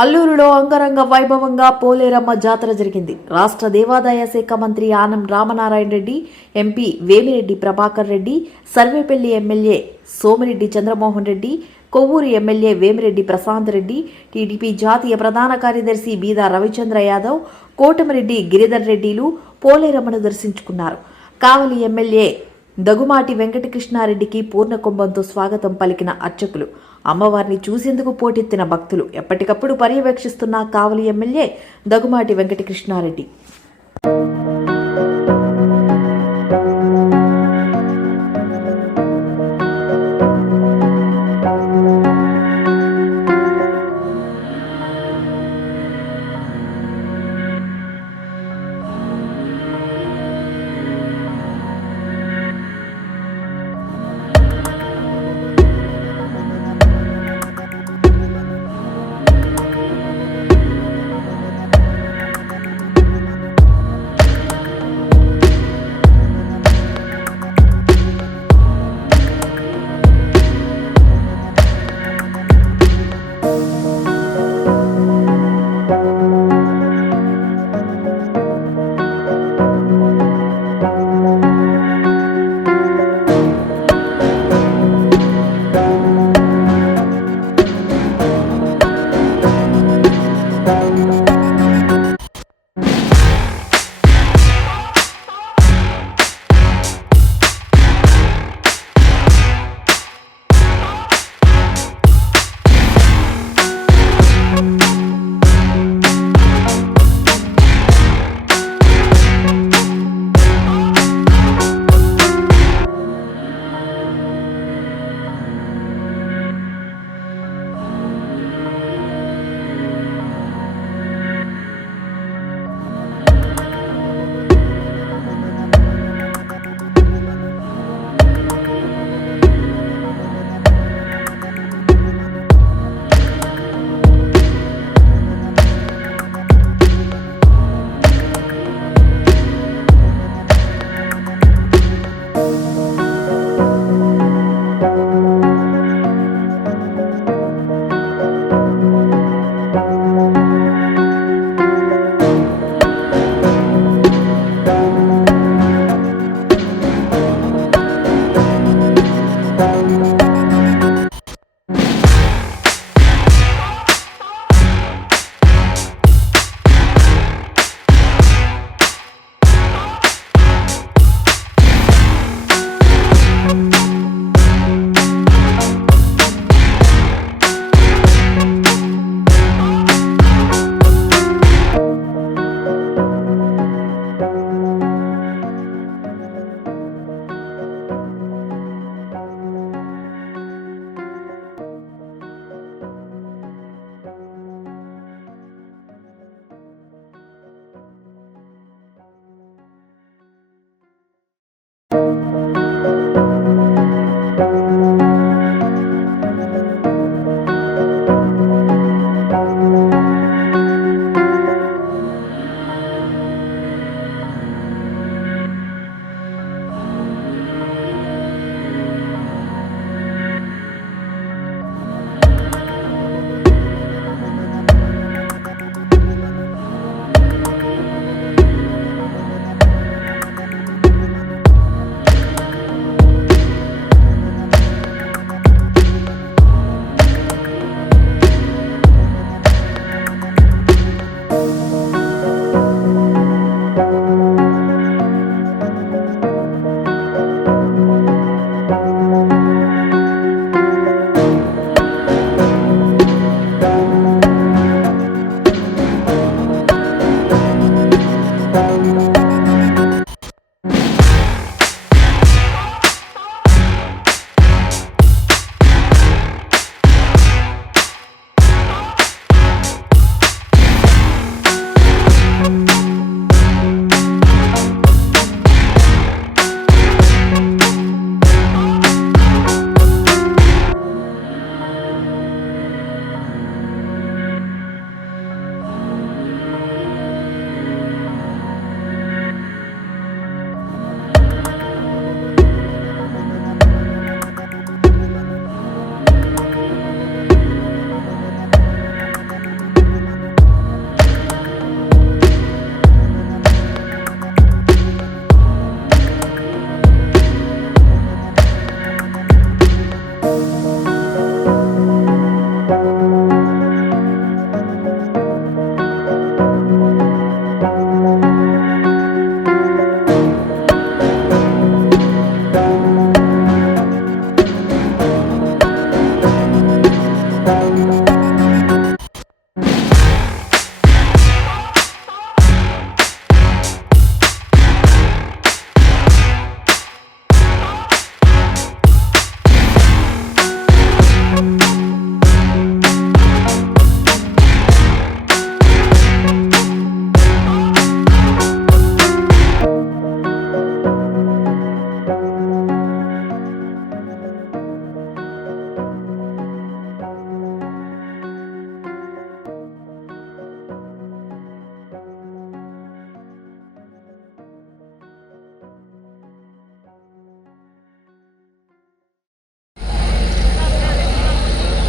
అల్లూరులో అంగరంగ వైభవంగా పోలేరమ్మ జాతర జరిగింది. రాష్ట్ర దేవాదాయ శాఖ మంత్రి Anam Ramanarayana Reddy MP Vemireddy Prabhakar Reddy Sarvepalli MLA Somireddy Chandramohan Reddy Kovvur MLA Vemireddy Prashanth Reddy TDP జాతీయ ప్రధాన కార్యదర్శి బీదా రవిచంద్ర యాదవ్ కోటమిరెడ్డి గిరిధర్ రెడ్డిలు పోలేరమ్మను దర్శించుకున్నారు. కావలి ఎమ్మెల్యే దగుమాటి వెంకటకృష్ణారెడ్డికి పూర్ణకుంభంతో స్వాగతం పలికిన అర్చకులు. అమ్మవారిని చూసేందుకు పోటెత్తిన భక్తులు ఎప్పటికప్పుడు పర్యవేక్షిస్తున్న కావలి ఎమ్మెల్యే దగుమాటి వెంకటకృష్ణారెడ్డి.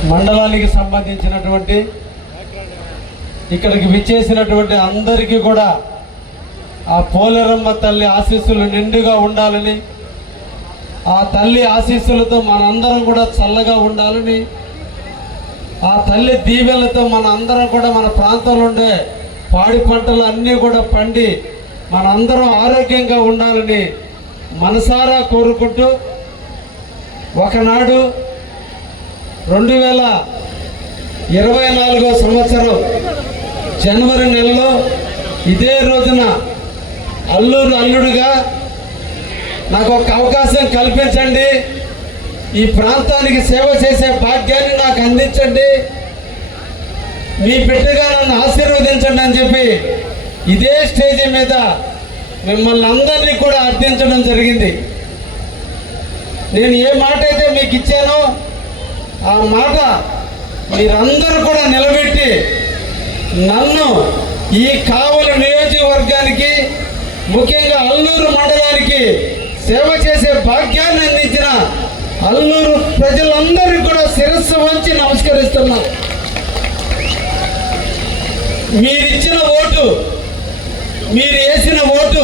మండలానికి సంబంధించినటువంటి ఇక్కడికి విచ్చేసినటువంటి అందరికీ కూడా ఆ పోలేరమ్మ తల్లి ఆశీస్సులు నిండుగా ఉండాలని ఆ తల్లి ఆశీస్సులతో మనందరం కూడా చల్లగా ఉండాలని ఆ తల్లి దీవెలతో మన అందరం కూడా మన ప్రాంతంలో ఉండే పాడి పంటలు అన్నీ కూడా పండి మనందరం ఆరోగ్యంగా ఉండాలని మనసారా కోరుకుంటూ ఒకనాడు రెండు వేల ఇరవై నాలుగో సంవత్సరం జనవరి నెలలో ఇదే రోజున అల్లూరు అల్లుడుగా నాకు ఒక అవకాశం కల్పించండి. ఈ ప్రాంతానికి సేవ చేసే భాగ్యాన్ని నాకు అందించండి. మీ బిడ్డగా నన్ను ఆశీర్వదించండి అని చెప్పి ఇదే స్టేజ్ మీద మిమ్మల్ని అందరినీ కూడా అర్థించడం జరిగింది. నేను ఏ మాట అయితే మీకు ఇచ్చానో ఆ మాట మీరందరూ కూడా నిలబెట్టి నన్ను ఈ కావలి నియోజకవర్గానికి ముఖ్యంగా అల్లూరు మండలానికి సేవ చేసే భాగ్యాన్ని అందించిన అల్లూరు ప్రజలందరికీ కూడా శిరస్సు వంచి నమస్కరిస్తున్నా. మీరిచ్చిన ఓటు మీరు వేసిన ఓటు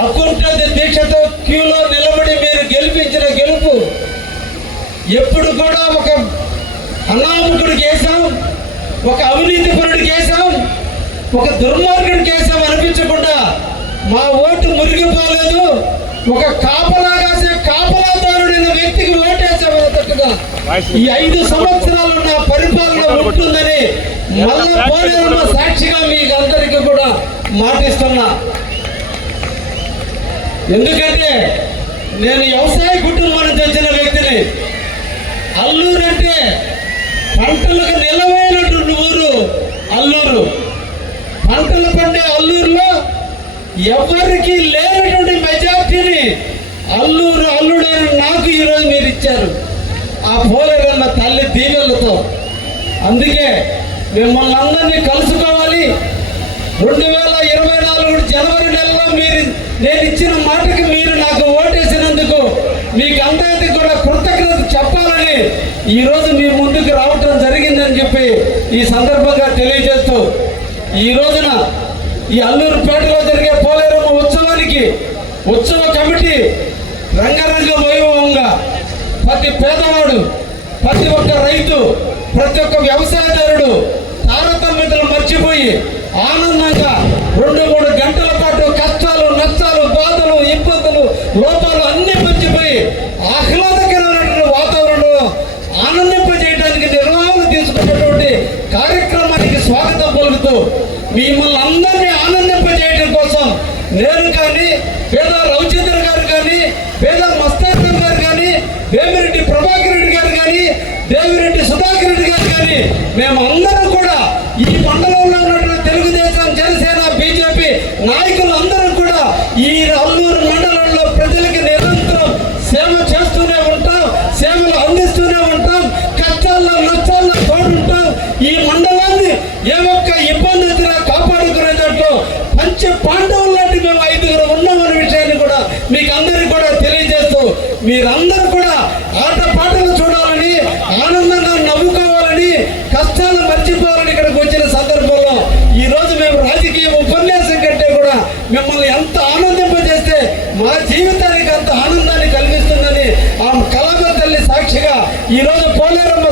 అకుంఠ దీక్షతో క్యూలో నిలబడి ఎప్పుడు కూడా ఒక అనామకుడికి వేసాం ఒక అవినీతి పరుడికి వేసాం ఒక దుర్మార్గుడికి వేసాం అనిపించకుండా మా ఓటు మురిగిపోలేదు. ఒక కాపలా కాసే కాపలాదారుడైన వ్యక్తికి ఓటేసాం అన్నట్టుగా ఈ ఐదు సంవత్సరాలు నా పరిపాలన ఉంటుందని మళ్ళా పోలేరమ్మ సాక్షిగా మీకు అందరికీ కూడా మాటిస్తున్నా. ఎందుకంటే నేను వ్యవసాయ కుటుంబం నుంచి వచ్చిన వ్యక్తిని అల్లూరు అంటే పంటలకు నిలవైనటువంటి ఊరు అల్లూరు. పంటలు పండే అల్లూరులో ఎవరికి లేనటువంటి మెజార్టీని అల్లూరు అల్లుడైన నాకు ఈరోజు మీరు ఇచ్చారు. ఆ పోలేరన్న తల్లి దీవెలతో అందుకే మిమ్మల్ని అందరినీ కలుసుకోవాలి. రెండు వేల ఇరవై నాలుగు జనవరి నెలలో మీరు నేను ఇచ్చిన మాటకి మీరు నాకు ఓటేసినందుకు మీకు అందరికీ కూడా కృతజ్ఞత చెప్పాలి. ఈరోజు మీ ముందుకు రావటం జరిగిందని చెప్పి ఈ సందర్భంగా తెలియజేస్తూ ఈ రోజున ఈ అల్లూరుపేటలో జరిగే పోలేరమ్మ ఉత్సవానికి ఉత్సవ కమిటీ రంగరంగ వైభవంగా ప్రతి పేదవాడు ప్రతి ఒక్క రైతు ప్రతి ఒక్క వ్యవసాయదారుడు తారతమ్యతలు మర్చిపోయి ఆనందంగా రెండు మూడు గంటల పాటు రెడ్డి కూడా ఈ మండలంలో ఉన్నటువంటి తెలుగుదేశం జనసేన బీజేపీ నాయకులు అందరం కూడా ఈ అల్లూరు మండలంలో ప్రజలకి నిరంతరం సేవ చేస్తూనే ఉంటాం సేవలు అందిస్తూనే ఉంటాం కష్టాల్లో నష్టాల్లో తోడుంటాం. ఈ మండలాన్ని ఏ ఒక్క ఇబ్బంది వచ్చినా కాపాడుకునేటట్లు పంచ పాండవులు లాంటి మేము ఐదుగురు ఉన్నామనే విషయాన్ని కూడా మీకు అందరికీ కూడా తెలియజేస్తూ మీరందరూ కూడా ఆట పాటలు చూడాలని ఆనందంగా నవ్వుకోవాలని కష్టాలు మర్చిపోవాలని ఇక్కడికి వచ్చిన సందర్భంలో ఈ రోజు మేము రాజకీయ ఉపన్యాసం కంటే కూడా మిమ్మల్ని ఎంత ఆనందింపజేస్తే మా జీవితానికి అంత ఆనందాన్ని కలిగిస్తుందని ఆ కళామ తల్లి సాక్షిగా ఈ ఈరోజు పోలేరమ్మ